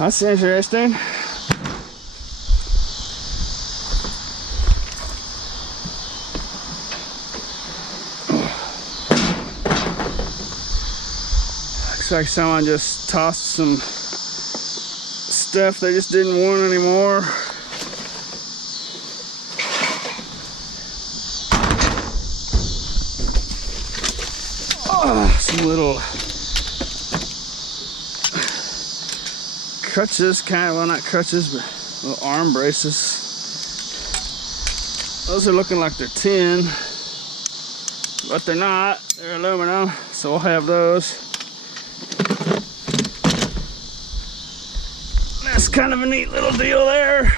That's interesting. Looks like someone just tossed some stuff they just didn't want anymore. Oh, some little crutches, kind of, well, not crutches, but little arm braces. Those are looking like they're tin, but they're not. They're aluminum, so we'll have those. That's kind of a neat little deal there.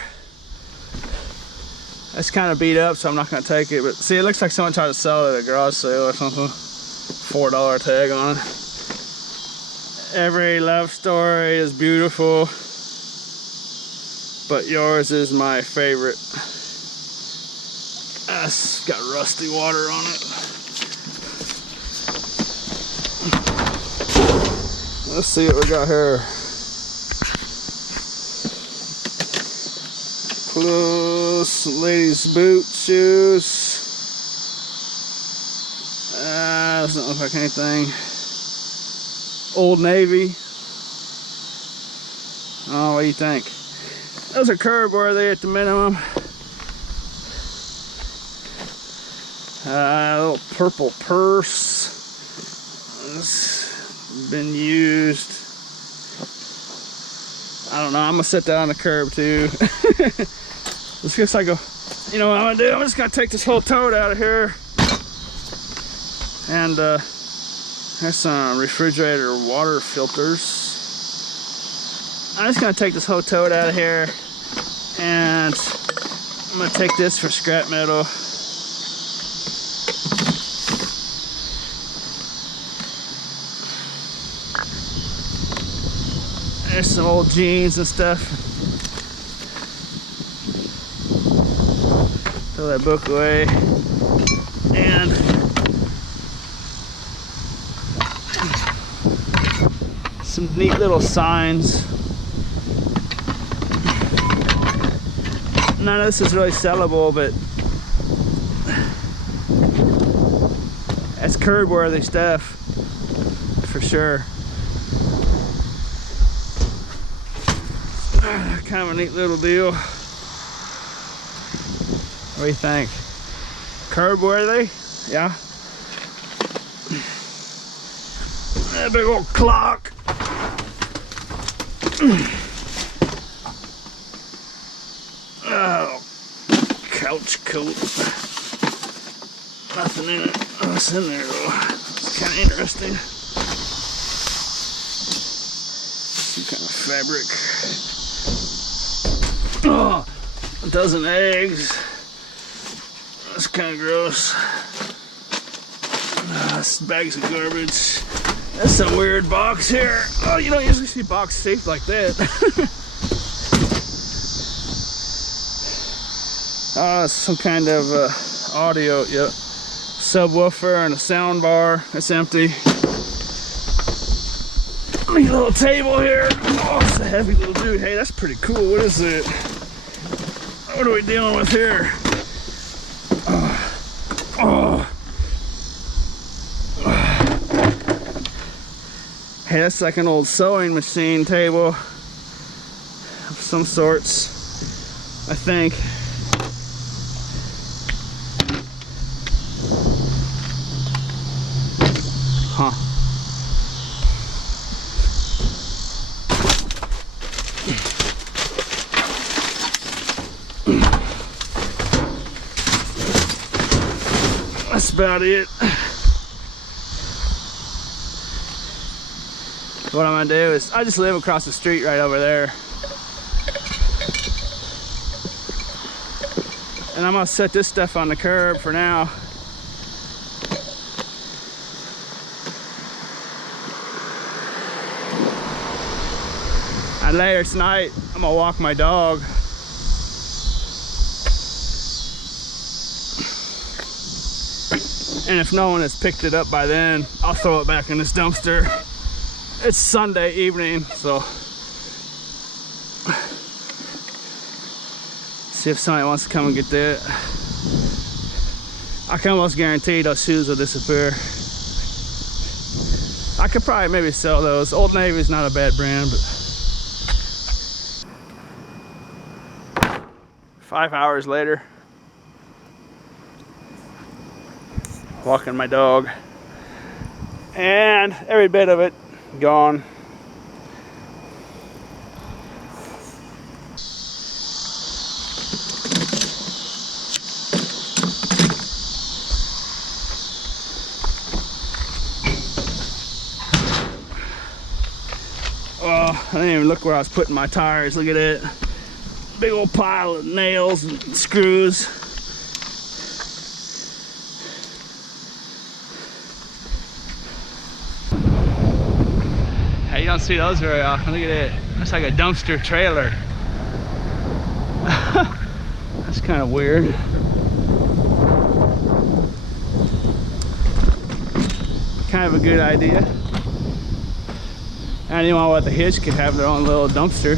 That's kind of beat up, so I'm not going to take it. But see, it looks like someone tried to sell it at a garage sale or something. $4 tag on it. Every love story is beautiful, but yours is my favorite. It's got rusty water on it. Let's see what we got here. Clothes, ladies' boots, shoes. Doesn't look like anything. Old Navy. Oh, what do you think? Those are curb worthy at the minimum. A little purple purse. It's been used. I don't know. I'm gonna set that on the curb too. This looks like a. You know what I'm gonna do? I'm just gonna take this whole tote out of here. And there's some refrigerator water filters. I'm just gonna take this whole tote out of here, and I'm gonna take this for scrap metal. There's some old jeans and stuff. Throw that book away. And some neat little signs. None of this is really sellable, but that's curb worthy stuff for sure. Kind of a neat little deal. What do you think? Curb worthy? Yeah. That big old clock. Oh, couch coat. Nothing in it. Oh, what's in there though? It's kind of interesting. Some kind of fabric. Oh, a dozen eggs. That's kind of gross. This bags of garbage. That's some weird box here. Oh, you don't usually see box shaped like that. It's some kind of audio, yep. Subwoofer and a sound bar. It's empty. Neat little table here. Oh, it's a heavy little dude. Hey, that's pretty cool. What is it? What are we dealing with here? Hey, that's like an old sewing machine table of some sorts, I think. Huh. That's about it. What I'm gonna do is, I just live across the street right over there. And I'm gonna set this stuff on the curb for now. And later tonight, I'm gonna walk my dog. And if no one has picked it up by then, I'll throw it back in this dumpster. It's Sunday evening, so See if somebody wants to come and get that. I can almost guarantee those shoes will disappear. I could probably maybe sell those. Old Navy's not a bad brand, but 5 hours later, walking my dog, and every bit of it gone. Oh, I didn't even look where I was putting my tires. Look at it. Big old pile of nails and screws. Hey, you don't see those very often. Look at it. Looks like a dumpster trailer. That's kind of weird. Kind of a good idea. Anyone with a hitch could have their own little dumpster.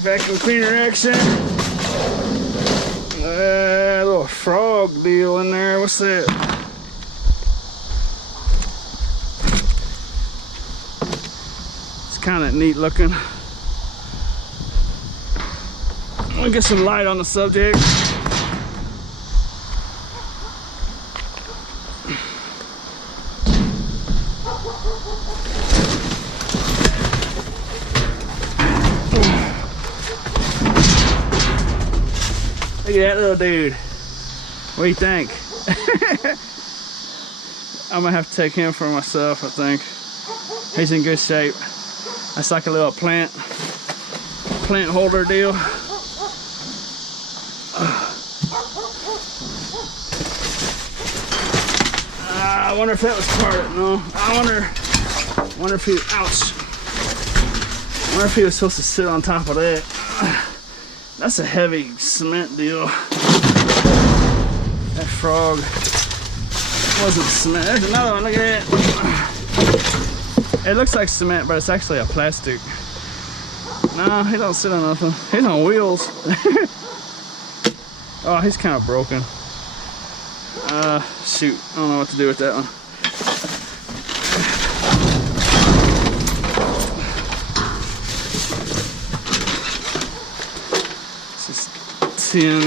Vacuum cleaner action. Little frog deal in there. What's that? It's kind of neat looking. I'm gonna get some light on the subject. Look at that little dude. What do you think? I'm gonna have to take him for myself, I think. He's in good shape. That's like a little plant holder deal. I wonder if that was part of it. No. I wonder if he, ouch. I wonder if he was supposed to sit on top of that. That's a heavy cement deal. That frog wasn't cement. There's another one, look at it. It looks like cement, but it's actually a plastic. No, he don't sit on nothing. He's on wheels. Oh, he's kind of broken. Shoot, I don't know what to do with that one. Tin.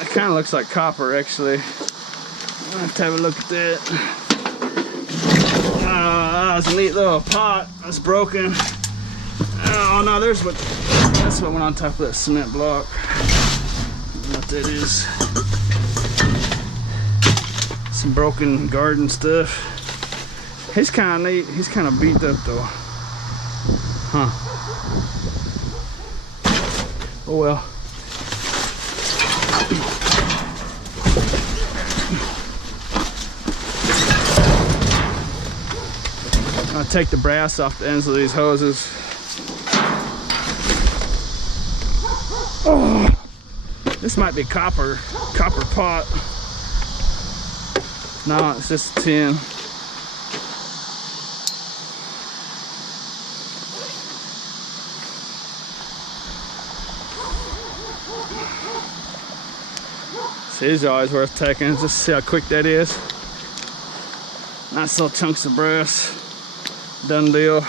It kind of looks like copper, actually. I'll have to have a look at that. That's a neat little pot. That's broken. Oh no, that's what went on top of that cement block. I don't know what that is. Some broken garden stuff. He's kind of neat. He's kind of beat up though. Huh. Oh well. I'll take the brass off the ends of these hoses. Oh, this might be copper pot. No, it's just tin. These are always worth taking. Just see how quick that is. Nice little chunks of brass. Done deal.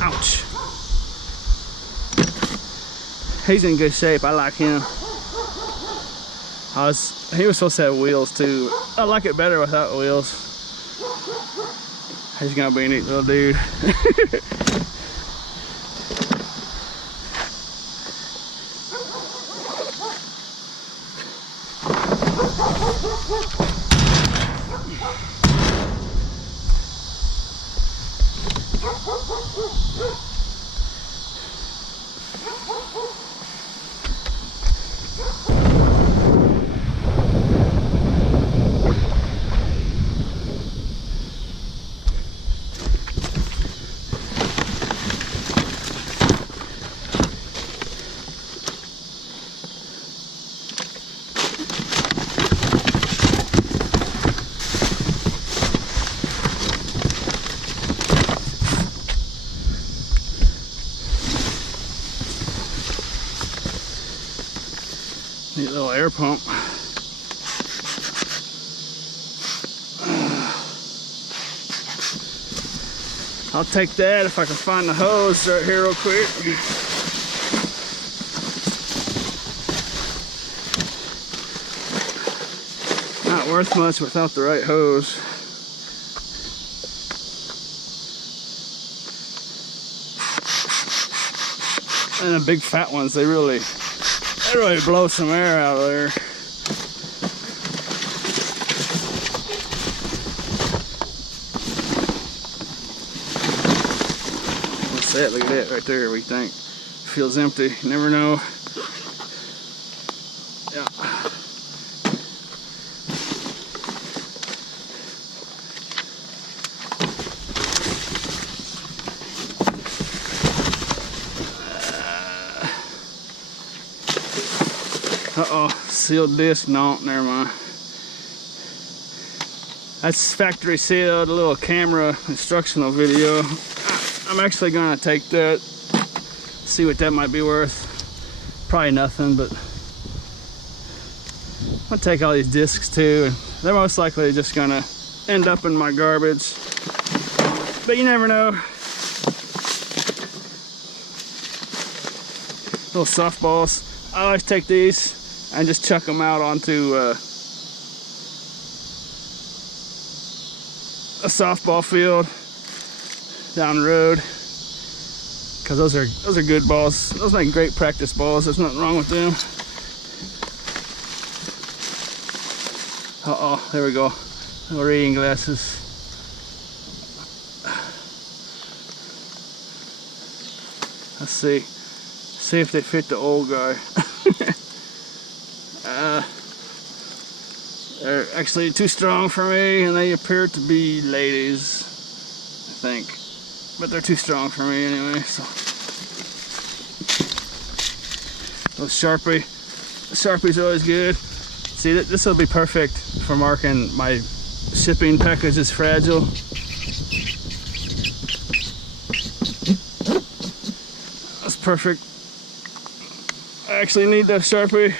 Ouch. He's in good shape. I like him. He was supposed to have wheels too. I like it better without wheels. He's gonna be a neat little dude. little air pump. I'll take that if I can find the hose right here real quick. Not worth much without the right hose. And the big fat ones, they really blow some air out of there. What's that? Look at that right there. We think feels empty. You never know. Yeah. Uh-oh, sealed disc. No, never mind. That's factory sealed, a little camera instructional video. I'm actually gonna take that, see what that might be worth. Probably nothing, but I'll take all these discs too. And they're most likely just gonna end up in my garbage, but you never know. Little softballs. I always take these and just chuck them out onto a softball field down the road, because those are good balls. Those make great practice balls. There's nothing wrong with them. Uh-oh, there we go. Little reading glasses. Let's see if they fit the old guy. They're actually too strong for me, and they appear to be ladies, I think. But they're too strong for me anyway, so. Those Sharpies are always good. See, this will be perfect for marking my shipping package is fragile. That's perfect. I actually need that Sharpie.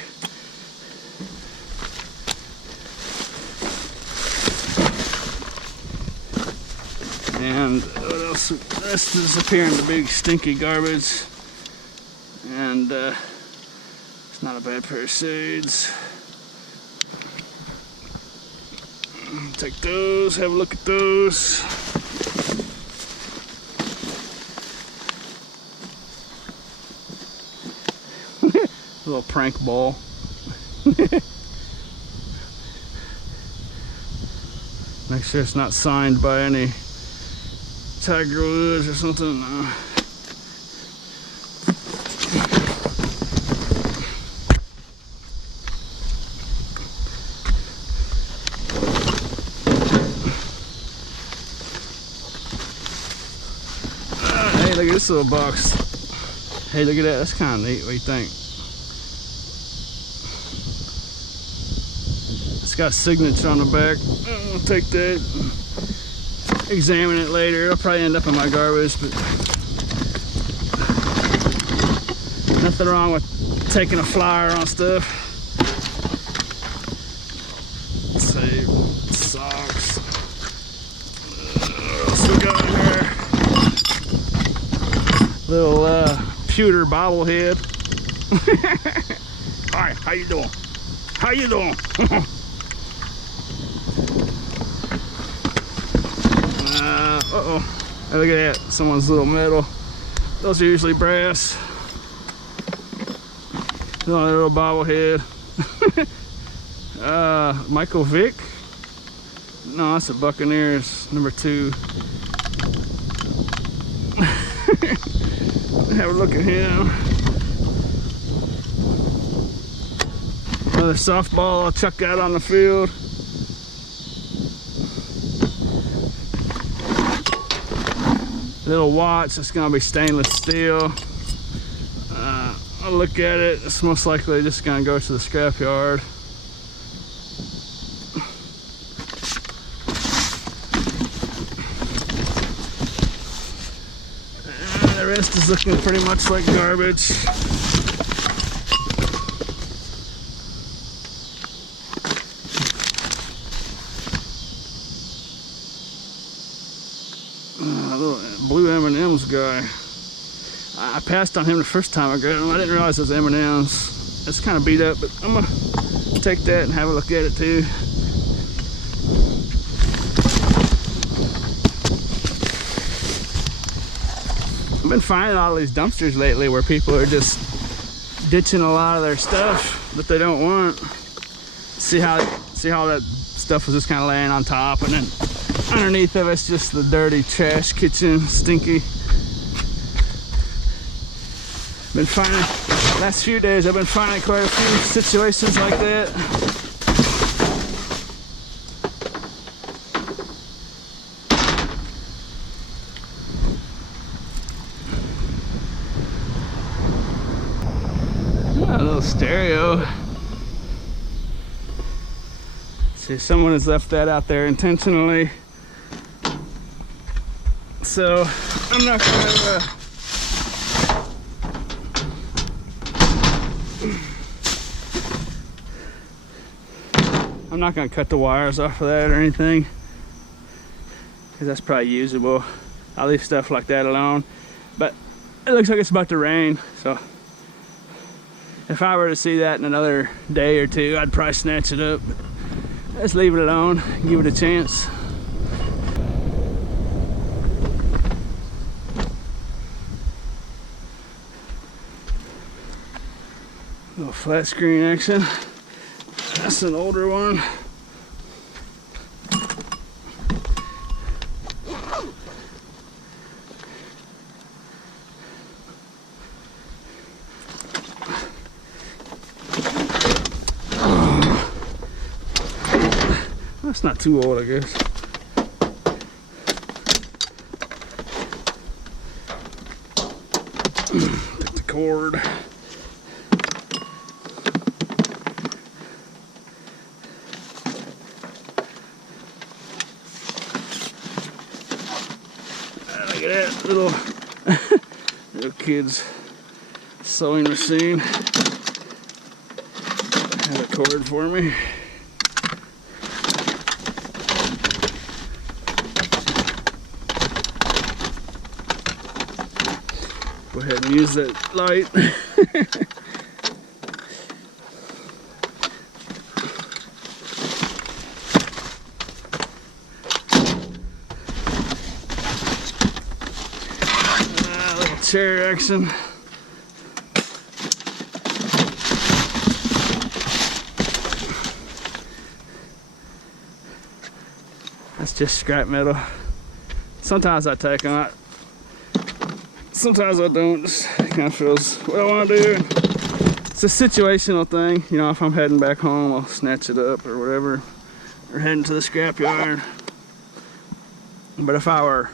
And what else? The rest is up here in the big stinky garbage. And it's not a bad pair of shades. Take those, have a look at those. A little prank ball. Make sure it's not signed by any Tiger Woods or something. No. Hey, look at this little box. Hey, look at that. That's kind of neat. What do you think? It's got a signature on the back. I'm gonna take that and examine it later. It'll probably end up in my garbage, but nothing wrong with taking a flyer on stuff. Let's see, socks. What else we got in here? Little pewter bobblehead. Hi, how you doing? How you doing? Uh-oh. Hey, look at that. Someone's little metal. Those are usually brass. Another little bobblehead. Michael Vick? No, that's a Buccaneers #2. Have a look at him. Another softball. I'll chuck out on the field. Little watch. It's gonna be stainless steel. I'll look at it. It's most likely just gonna go to the scrap yard. And the rest is looking pretty much like garbage. Little blue M&M's guy. I passed on him the first time I got him. I didn't realize it was M&M's. It's kind of beat up, but I'm gonna take that and have a look at it too. I've been finding all these dumpsters lately where people are just ditching a lot of their stuff that they don't want. See how that stuff was just kind of laying on top, and then underneath of it's just the dirty trash kitchen, stinky. Been finding, last few days I've been finding quite a few situations like that. A little stereo. See, someone has left that out there intentionally. So I'm not gonna cut the wires off of that or anything, because that's probably usable. I'll leave stuff like that alone. But it looks like it's about to rain, so if I were to see that in another day or two, I'd probably snatch it up. Let's leave it alone, give it a chance. Little flat screen action. That's an older one. That's not too old, I guess. Take the cord. Look at that little little kid's sewing machine. Have a cord for me. Go ahead and use that light. Little chair action. That's just scrap metal. Sometimes I take on it. Sometimes I don't. Just kind of feels what I want to do. It's a situational thing. You know, if I'm heading back home, I'll snatch it up or whatever, or heading to the scrap yard. But if I were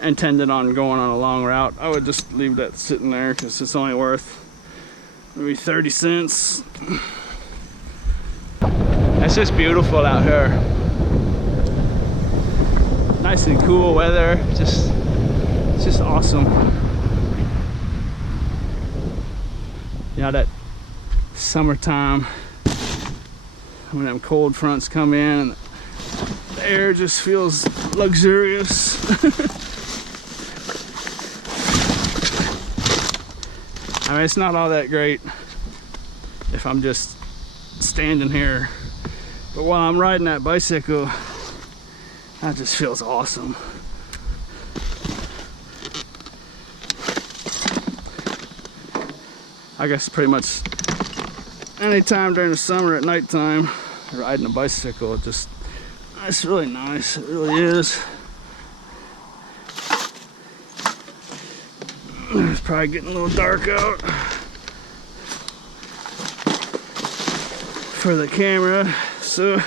intended on going on a long route, I would just leave that sitting there, because it's only worth maybe 30 cents. It's just beautiful out here. Nice and cool weather. It's just awesome. You know, that summertime when them cold fronts come in and the air just feels luxurious. I mean, it's not all that great if I'm just standing here, but while I'm riding that bicycle, that just feels awesome. I guess pretty much any time during the summer at nighttime, riding a bicycle, it's really nice. It really is. It's probably getting a little dark out for the camera, so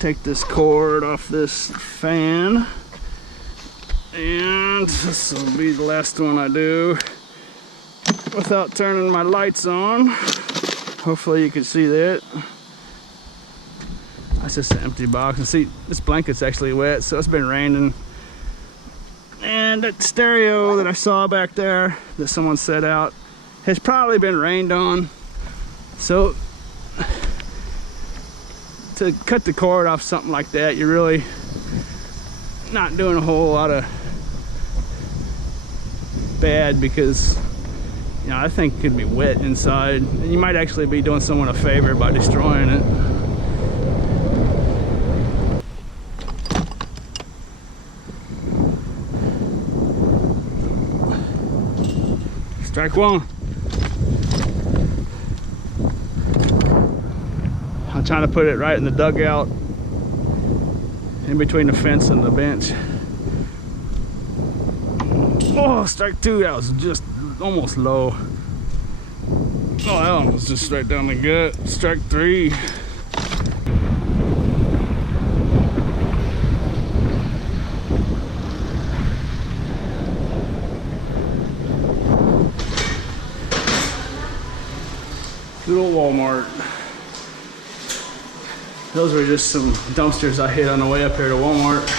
take this cord off this fan. And this will be the last one I do without turning my lights on. Hopefully you can see that. That's just an empty box. And see, this blanket's actually wet, so it's been raining. And that stereo that I saw back there that someone set out has probably been rained on. So to cut the cord off something like that, you're really not doing a whole lot of bad, because you know, I think it could be wet inside, and you might actually be doing someone a favor by destroying it. Strike one. I'm trying to put it right in the dugout, in between the fence and the bench. Oh, strike two. That was just almost low. Oh, that one was just straight down the gut. Strike three. Good old Wal Mart. Those were just some dumpsters I hit on the way up here to Wal Mart.